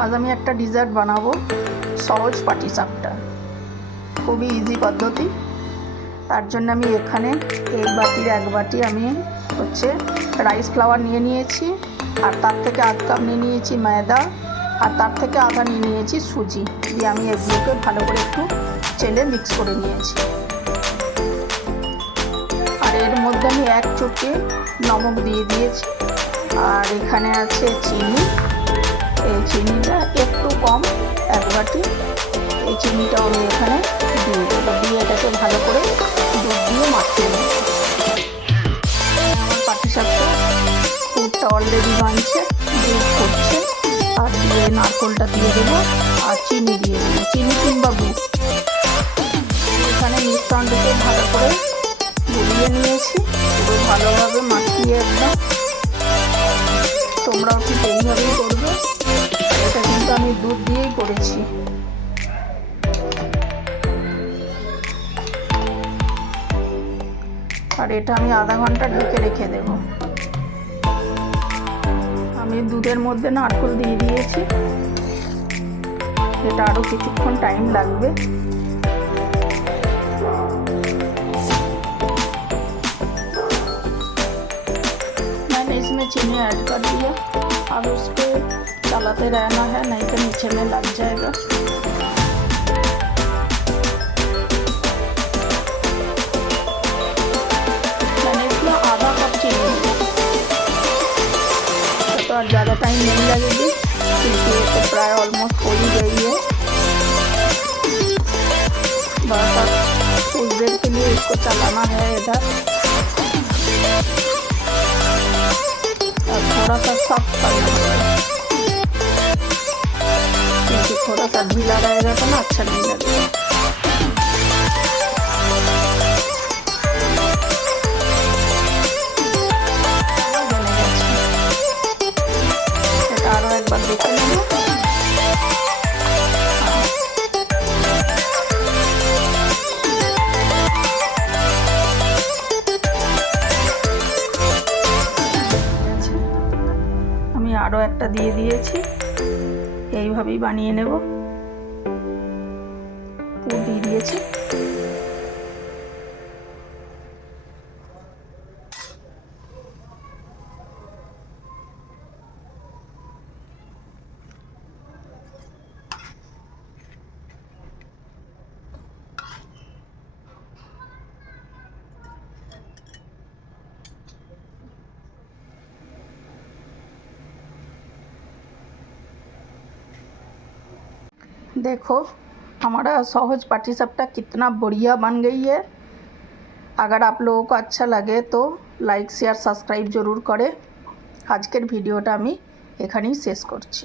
আজ আমি একটা ডিজার্ট বানাবো, সহজ পাটিসাপটা। খুবই ইজি পদ্ধতি। তার জন্য আমি এখানে এক বাটির 1 বাটি আমি রাইস ফ্লাওয়ার নিয়ে নিয়েছি, আর তার থেকে আধ কাপ নিয়ে নিয়েছি ময়দা, আর তার থেকে আধা নিয়ে নিয়েছি সুজি। দিয়ে আমি এগুলোকে ভালো করে একটু চেলে মিক্স করে নিয়েছি। আর এর মধ্যে আমি 1 চুটকি নমক দিয়ে দিয়েছি। আর এখানে আছে চিনি। এই চিনিটা একটু কম, 1 বাটি। এই চিনিটাও আমি এখানে দিয়ে দেবো। দিয়ে এটাকে ভালো করে দুধ দিয়ে মাখিয়ে নেব। আমার পাটিসাপটা দুধটা অলরেডি বানছে, দুধ ফুটছে। আর দিয়ে নারকেলটা দিয়ে দেবো, আর চিনি দিয়ে দেবো, চিনি কিংবা গুড়। এখানে মিশ্রণটাকে ভালো করে গুলিয়ে নিয়েছি, পুরো ভালোভাবে মাখিয়ে একদম। তোমরাও ঠিক এইভাবেই করবে। এটা কিন্তু আমি দুধ দিয়েই করেছি। আর এটা আমি আধা ঘন্টা ঢেকে রেখে দেব। আমি দুধের মধ্যে নারকেল দিয়ে দিয়েছি। এটা আরও কিছুক্ষণ টাইম লাগবে। मैंने इसमें चीनी ऐड कर दिया। अब उसको चलाते रहना है, नहीं तो नीचे में लग जाएगा। मैंने इसमें आधा कप चीनी दिया, तो और ज़्यादा टाइम नहीं लगेगी क्योंकि ये तो प्राय ऑलमोस्ट हो ही गई है। बस अब कुछ देर के लिए इसको चलाना है इधर। थोड़ा सा सॉफ्ट करना है, क्योंकि थोड़ा सा ढीला रहेगा तो ना अच्छा नहीं लगेगा। आरो एक बार देखे नेब। আরও একটা দিয়ে দিয়েছি। এইভাবেই বানিয়ে নেব। পুর দিয়ে দিয়েছি। देखो हमारा सहज पाटीसापटा कितना बढ़िया बन गई है। अगर आप लोगों को अच्छा लगे तो लाइक शेयर सब्सक्राइब जरूर करें। आजकेर भिडियोटा आमी एखानेई शेष करছি।